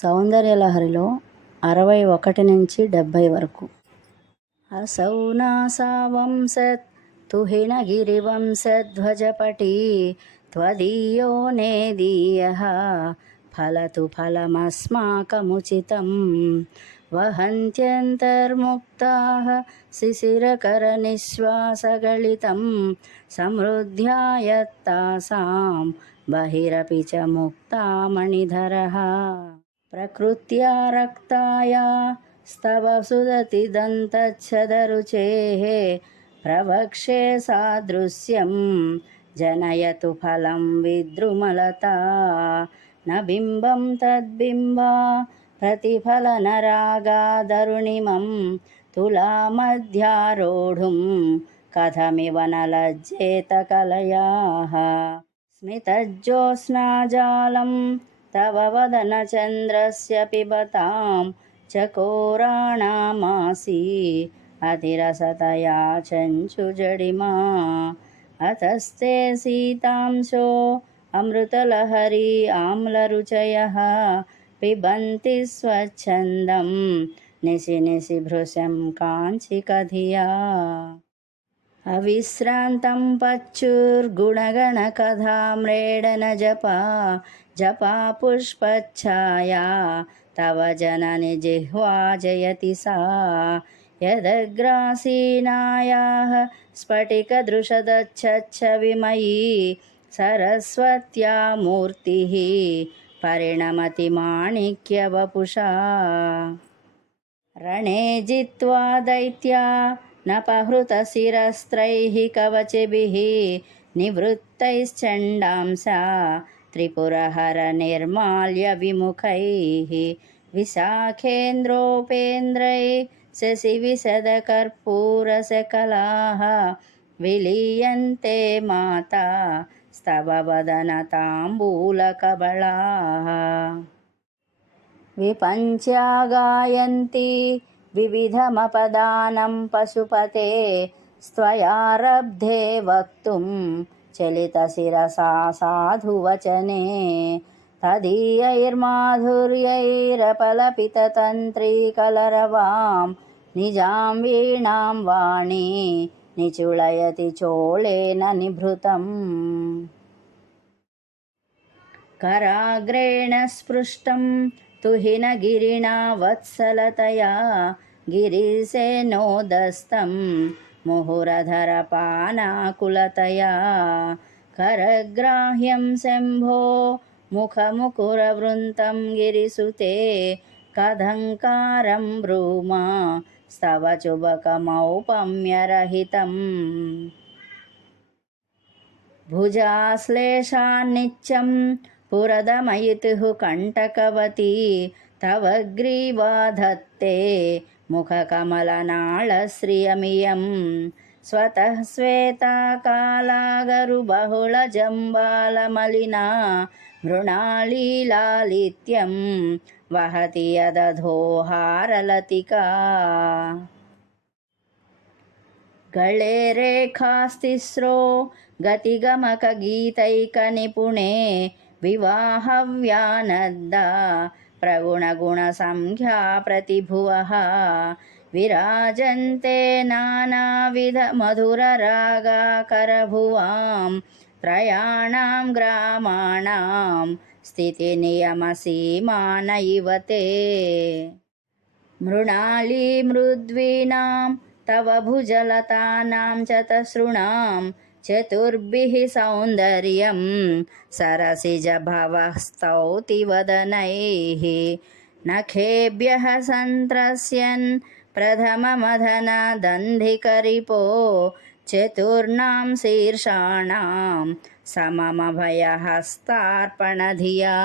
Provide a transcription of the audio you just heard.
సౌందర్యలహరిలో 61 నుంచి 70 వరకు. असौ नासावंसत् तुहिनगिरिवंशध्वजपटी त्वदीयो नेदीयः फलतु फलमस्माकमुचितं वहन्त्यन्तर्मुक्ताः शिशिरकरनिःश्वासगलितं समृद्ध्यायत्तासां बहिरपि च मुक्तामणिधरः प्रकृत्या रक्ताया स्तव सुदति दन्तच्छदरुचेः प्रवक्षे सादृश्यं जनयतु फलं विद्रुमलता न बिम्बं तद्बिम्बा प्रतिफलनरागादरुणिमं तुलामध्यारोढुं कथमिव न लज्जेत कलयाः स्मितज्योत्स्नाजालं तव वदनचन्द्रस्य पिबतां चकोराणामासी अतिरसतया चञ्चुजडिमा अतस्ते सीतांशो अमृतलहरी आम्लरुचयः पिबन्ति स्वच्छन्दं निशि निशि भृशं काञ्चिकधिया अविश्रान्तं पच्युर्गुणगणकथाम्रेडनजपा जपा पुष्पच्छाया तव जननि जिह्वा जयति सा यदग्रासीनायाः स्फटिकदृशदच्छच्छविमयी सरस्वत्या मूर्तिः परिणमति माणिक्यवपुषा रणे जित्वा दैत्या नपहृतशिरस्त्रैः कवचभिः निवृत्तैश्चण्डांसा त्रिपुरहरनिर्माल्यविमुखैः विशाखेन्द्रोपेन्द्रैः शशिविशदकर्पूरशकलाः विलीयन्ते माता स्तव वदनताम्बूलकबलाः विपञ्च्या गायन्ति विविधमपदानं पशुपते स्त्वयारब्धे वक्तुं चलितशिरसा साधुवचने तदीयैर्माधुर्यैरपलपिततन्त्रीकलरवां निजां वीणां वाणी निचूलयति चोळेन निभृतम् कराग्रेण स्पृष्टं तुहिनगिरिणा वत्सलतया गिरिसेनोदस्तं मुहुरधरपानाकुलतया करग्राह्यं शम्भो मुखमुकुरवृन्तं गिरिसुते कथङ्कारं ब्रूमा स्तव चुबकमौपम्यरहितम् भुजाश्लेषान्नित्यं पुरदमयितुः कण्टकवती तव ग्रीवा धत्ते मुखकमलनाळश्रियमियं स्वतः श्वेता कालागरुबहुलजम्बालमलिना मृणालीलालित्यं वहति यदधोहारलतिका गळे रेखास्तिस्रो गतिगमकगीतैकनिपुणे विवाहव्यानद्दा प्रगुणगुणसंख्या प्रतिभुवः विराजन्ते नानाविधमधुररागाकरभुवां त्रयाणां ग्रामाणां स्थितिनियमसीमान इव ते मृणालीमृद्वीणां तव भुजलतानां चतसृणां चतुर्भिः सौन्दर्यं सरसिजभवः स्तौति वदनैः नखेभ्यः सन्त्रस्यन् प्रथममधनदन्धिकरिपो चतुर्णां शीर्षाणां सममभयहस्तार्पणधिया।